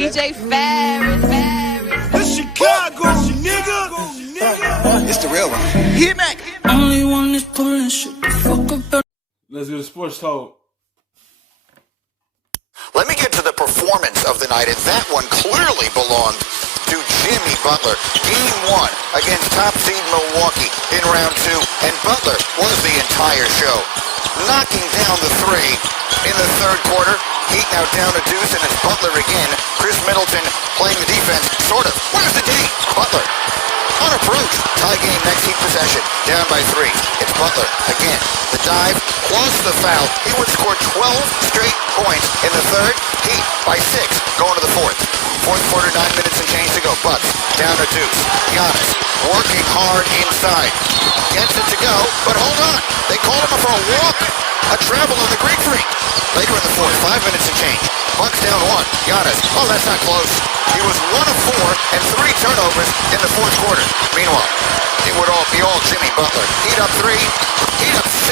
DJ Ferris. The Chicago, nigga. It's the real one. Hit me. Only one is pulling shit the fuck up. Let's get a sports talk. Let me get to the performance of the night, and that one clearly belonged to Jimmy Butler. Game 1 against top seed Milwaukee in round 2, and Butler was the entire show. Knocking down the 3 in the third quarter. Heat now down a deuce, and it's Butler again. Chris Middleton playing the defense, sort of. Where's the D? Butler. Unapproached. Tie game, next Heat possession. Down by 3. It's Butler again. The dive plus the foul. He would score 12 straight points in the third. Heat by 6 going to the fourth. Fourth quarter, 9 minutes and change to go. Bucks down a deuce. Giannis working hard inside. Gets it to go, but hold on. They call him for a walk. A travel on the Greek Freak. Later in the fourth, 5 minutes and change. Bucks down 1. Giannis. Oh, that's not close. He was 1 of 4 and 3 turnovers in the fourth quarter. Meanwhile, it would all be Jimmy Butler. Heat up 3. Heat up 6.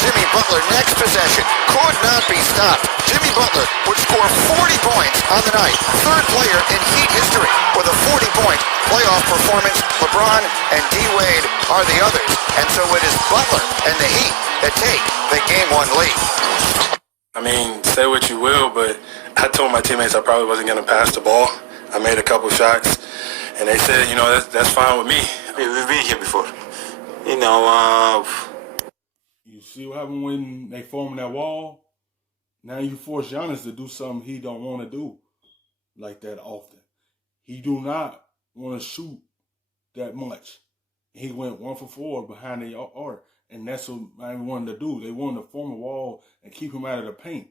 Jimmy Butler, next possession, could not be stopped. Jimmy Butler would score 40 points on the night. Third player in Heat history with a 40-point playoff performance. LeBron and D-Wade are the others. And so it is Butler and the Heat that take the Game 1 lead. I mean, say what you will, but I told my teammates I probably wasn't going to pass the ball. I made a couple shots, and they said, you know, that's fine with me. We've been here before. You know, You see what happened when they formed that wall? Now you force Giannis to do something he don't want to do like that often. He do not want to shoot that much. He went 1 for 4 behind the arc, and that's what Miami wanted to do. They wanted to form a wall and keep him out of the paint.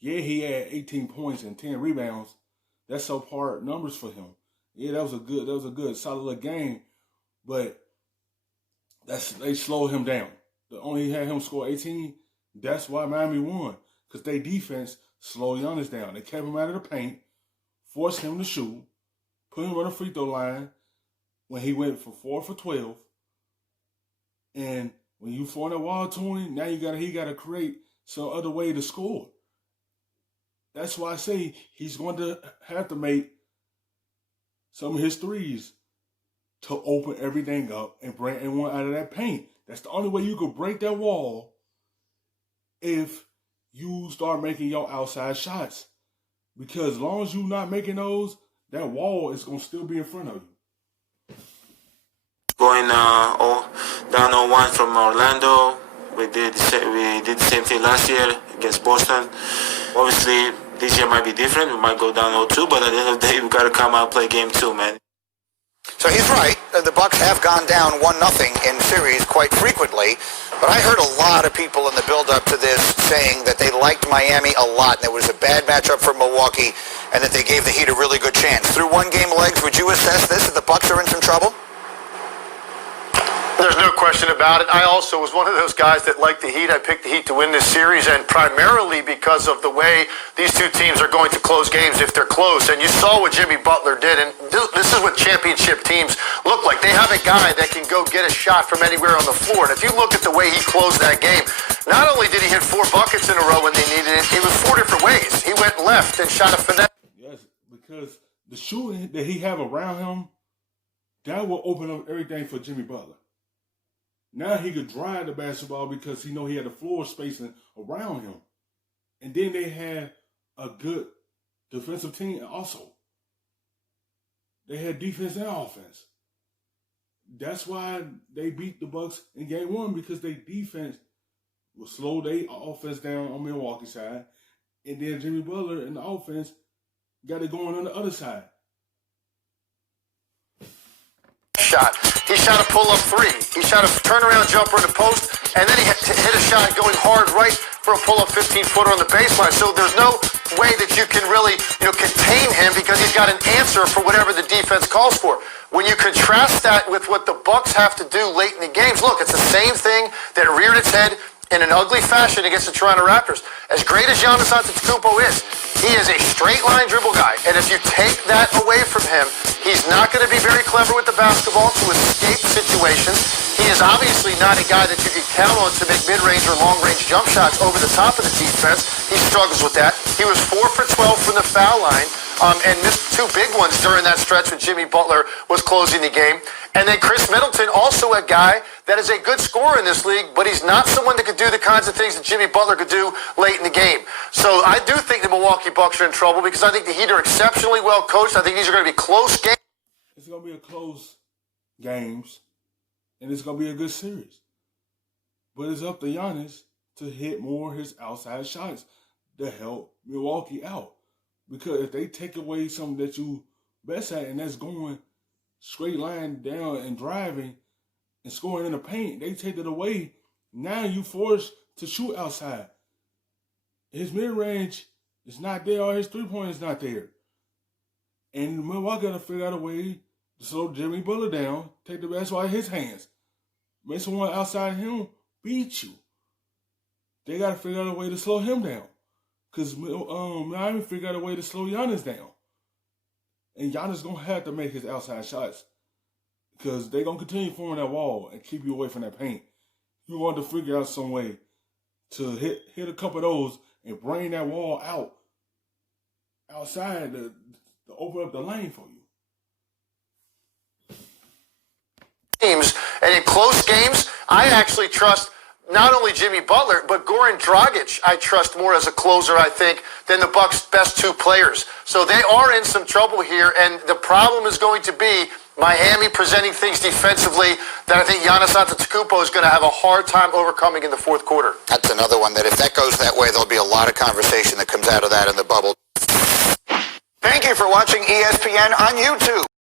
Yeah, he had 18 points and 10 rebounds. That's subpar numbers for him. Yeah, that was a good, solid little game, but they slowed him down. They only had him score 18. That's why Miami won, because their defense slowed Giannis down. They kept him out of the paint, forced him to shoot, put him on the free throw line when he went for 4 for 12. And when you form that wall to him, now he got to create some other way to score. That's why I say he's going to have to make some of his threes to open everything up and bring everyone out of that paint. That's the only way you could break that wall, if you start making your outside shots. Because as long as you're not making those, that wall is going to still be in front of you. Going down 0-1 from Orlando. We did the same thing last year against Boston. Obviously, this year might be different. We might go down 0-2, but at the end of the day, we got to come out and play game 2, man. So he's right. The Bucks have gone down 1-0 in series quite frequently. But I heard a lot of people in the build-up to this saying that they liked Miami a lot, and it was a bad matchup for Milwaukee, and that they gave the Heat a really good chance. Through one-game legs, would you assess this, that the Bucks are in some trouble? There's no question about it. I also was one of those guys that liked the Heat. I picked the Heat to win this series, and primarily because of the way these two teams are going to close games if they're close. And you saw what Jimmy Butler did, and this is what championship teams look like. They have a guy that can go get a shot from anywhere on the floor. And if you look at the way he closed that game, not only did he hit 4 buckets in a row when they needed it, it was 4 different ways. He went left and shot a finesse. Yes, because the shooting that he have around him, that will open up everything for Jimmy Butler. Now he could drive the basketball because he had the floor spacing around him. And then they had a good defensive team also. They had defense and offense. That's why they beat the Bucks in game 1, because their defense would slow their offense down on Milwaukee's side. And then Jimmy Butler and the offense got it going on the other side. Shot. He shot a pull-up 3. He shot a turnaround jumper in the post, and then he hit a shot going hard right for a pull-up 15-footer on the baseline. So there's no way that you can really, contain him, because he's got an answer for whatever the defense calls for. When you contrast that with what the Bucks have to do late in the games, look, it's the same thing that reared its head in an ugly fashion against the Toronto Raptors. As great as Giannis Antetokounmpo is, he is a straight-line dribble guy. And if you take that away from him, he's not going to be very clever with the basketball to escape situations. He is obviously not a guy that you can count on to make mid-range or long-range jump shots over the top of the defense. He struggles with that. He was 4 for 12 from the foul line and missed 2 big ones during that stretch when Jimmy Butler was closing the game. And then Chris Middleton, also a guy that is a good scorer in this league, but he's not someone that could do the kinds of things that Jimmy Butler could do late in the game. So I do think the Milwaukee Bucks are in trouble because I think the Heat are exceptionally well coached. I think these are going to be close games. It's going to be a close games, and it's going to be a good series. But it's up to Giannis to hit more of his outside shots to help Milwaukee out. Because if they take away something that you best at, and that's going straight line down and driving and scoring in the paint, they take it away. Now you forced to shoot outside. His mid-range is not there, or his three-point is not there. And Milwaukee got to figure out a way to slow Jimmy Butler down, take the basketball out of his hands. Make someone outside him beat you. They got to figure out a way to slow him down. Because Miami figured out a way to slow Giannis down. And Giannis going to have to make his outside shots. Because they're going to continue forming that wall and keep you away from that paint. You want to figure out some way to hit a couple of those and bring that wall outside to open up the lane for you. And in close games, I actually trust not only Jimmy Butler, but Goran Dragic I trust more as a closer, I think, than the Bucks' best 2 players. So they are in some trouble here, and the problem is going to be Miami presenting things defensively that I think Giannis Antetokounmpo is going to have a hard time overcoming in the fourth quarter. That's another one that if that goes that way, there'll be a lot of conversation that comes out of that in the bubble. Thank you for watching ESPN on YouTube.